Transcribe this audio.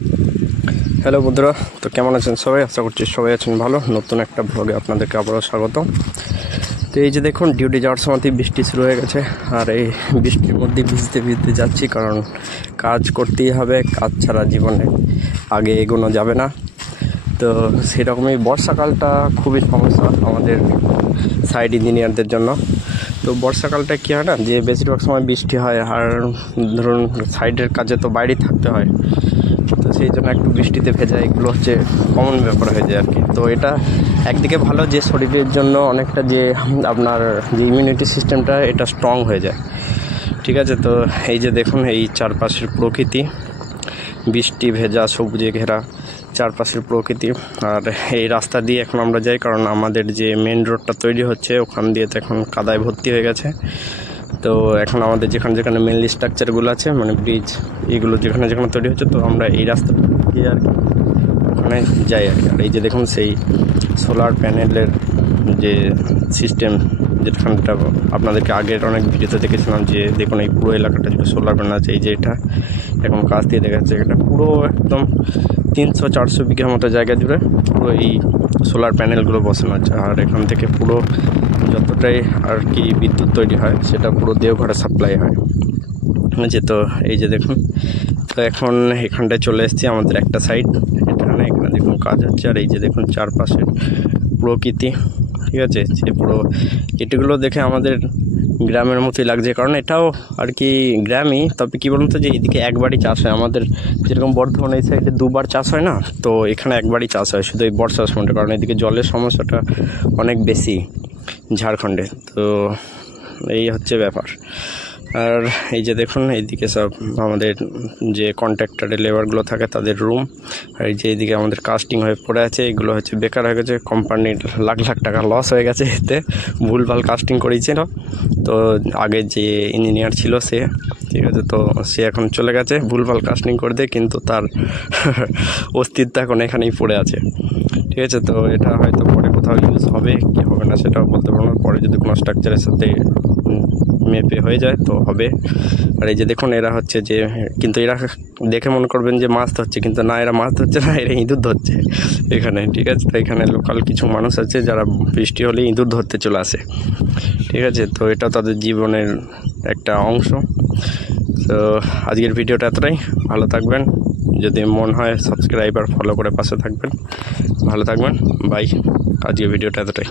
Hello বন্ধুরা, তো কেমন আছেন সবাই? আশা করছি সবাই আছেন ভালো। নতুন একটা ব্লগে আপনাদেরকে আবারও স্বাগত। তো এই যে দেখুন, ডিউটি যাওয়ার সময়তেই বৃষ্টি শুরু হয়ে গেছে, আর এই বৃষ্টির মধ্যে ভিজতে ভিজতে যাচ্ছি, কারণ কাজ করতেই হবে। কাজ ছাড়া জীবনে আগে এগোনো যাবে না। তো সেরকমই বর্ষাকালটা খুবই সমস্যা আমাদের সাইড ইঞ্জিনিয়ারদের জন্য। তো বর্ষাকালটা কী হয় না, যে বেশিরভাগ সময় বৃষ্টি হয়, আর ধরুন সাইডের কাজে তো বাইরেই থাকতে হয়, তো সেই জন্য একটু বৃষ্টিতে ভেজা এগুলো হচ্ছে কমন ব্যাপার হয়ে যায় আর কি। তো এটা একদিকে ভালো যে শরীরের জন্য অনেকটা যে আপনার যে ইমিউনিটি সিস্টেমটা এটা স্ট্রং হয়ে যায়, ঠিক আছে। তো এই যে দেখুন, এই চারপাশের প্রকৃতি, বৃষ্টি ভেজা সবুজে ঘেরা চারপাশের প্রকৃতি। আর এই রাস্তা দিয়ে এখন আমরা যাই, কারণ আমাদের যে মেন রোডটা তৈরি হচ্ছে ওখান দিয়ে তো এখন কাদায় ভর্তি হয়ে গেছে। তো এখন আমাদের যেখানে যেখানে মেনলি স্ট্রাকচারগুলো আছে, মানে ব্রিজ এগুলো যেখানে যেখানে তৈরি হচ্ছে, তো আমরা এই রাস্তা দিয়ে আর কি ওখানে যাই আর কি। আর এই যে দেখুন, সেই সোলার প্যানেলের যে সিস্টেম, যেখানটা আপনাদেরকে আগের অনেক ভিডিওতে দেখেছিলাম, যে দেখুন এই পুরো এলাকাটা জুড়ে সোলার প্যানেল আছে। এই যে এটা এখন কাজ দিয়ে দেখা যাচ্ছে, এটা পুরো একদম 300-400 বিঘা মতো জায়গা জুড়ে পুরো এই সোলার প্যানেলগুলো বসানো আছে। আর এখান থেকে পুরো যতটাই আর কি বিদ্যুৎ তৈরি হয় সেটা পুরো দেওঘরে সাপ্লাই হয়, যে তো এই যে দেখুন, তো এখন এখানটায় চলে এসেছি আমাদের একটা সাইড। এখানে দেখুন কাজ হচ্ছে, আর এই যে দেখুন চারপাশের প্রকৃতি, ঠিক আছে। যে পুরো এটিগুলো দেখে আমাদের গ্রামের মতোই লাগছে, কারণ এটাও আর কি গ্রামই, তবে কী বলুন তো, যে এইদিকে একবারই চাষ হয়। আমাদের যেরকম বর্ধমান এই সাইডে দুবার চাষ হয় না, তো এখানে একবারই চাষ হয়, শুধু এই বর্ষার সময়টা, কারণ এদিকে জলের সমস্যাটা অনেক বেশি ঝাড়খণ্ডে। তো এই হচ্ছে ব্যাপার। আর এই যে দেখুন, এইদিকে সব আমাদের যে কন্ট্রাক্টরের লেবারগুলো থাকে তাদের রুম। আর এই যে এইদিকে আমাদের কাস্টিং হয়ে পড়ে আছে, এগুলো হচ্ছে বেকার হয়ে গেছে, কোম্পানির লাখ লাখ টাকা লস হয়ে গেছে এতে, ভুলভাল কাস্টিং করেছিল। তো আগে যে ইঞ্জিনিয়ার ছিল সে, ঠিক আছে, তো সে এখন চলে গেছে ভুলভাল কাস্টিং করে দিয়ে, কিন্তু তার অস্তিত্ব এখন এখানেই পড়ে আছে, ঠিক আছে। তো এটা হয়তো পরে কোথাও ইউজ হবে কি হবে না সেটাও বলতে পারবো না, পরে যদি কোনো স্ট্রাকচারের সাথে মেপে হয়ে যায় তো হবে। আর এই যে দেখুন, এরা হচ্ছে যে, কিন্তু এরা দেখে মনে করবেন যে মাছ ধরছে, কিন্তু না, এরা মাছ ধরছে না, এরা ইঁদুর ধরছে এখানে, ঠিক আছে। তো এখানে লোকাল কিছু মানুষ আছে যারা বৃষ্টি হলে ইঁদুর ধরতে চলে আসে, ঠিক আছে। তো এটা তাদের জীবনের একটা অংশ। তো আজকের ভিডিওটা এতটাই। ভালো থাকবেন, যদি মন হয় সাবস্ক্রাইব আর ফলো করে পাশে থাকবেন। ভালো থাকবেন, বাই। আজকের ভিডিওটা এতটাই।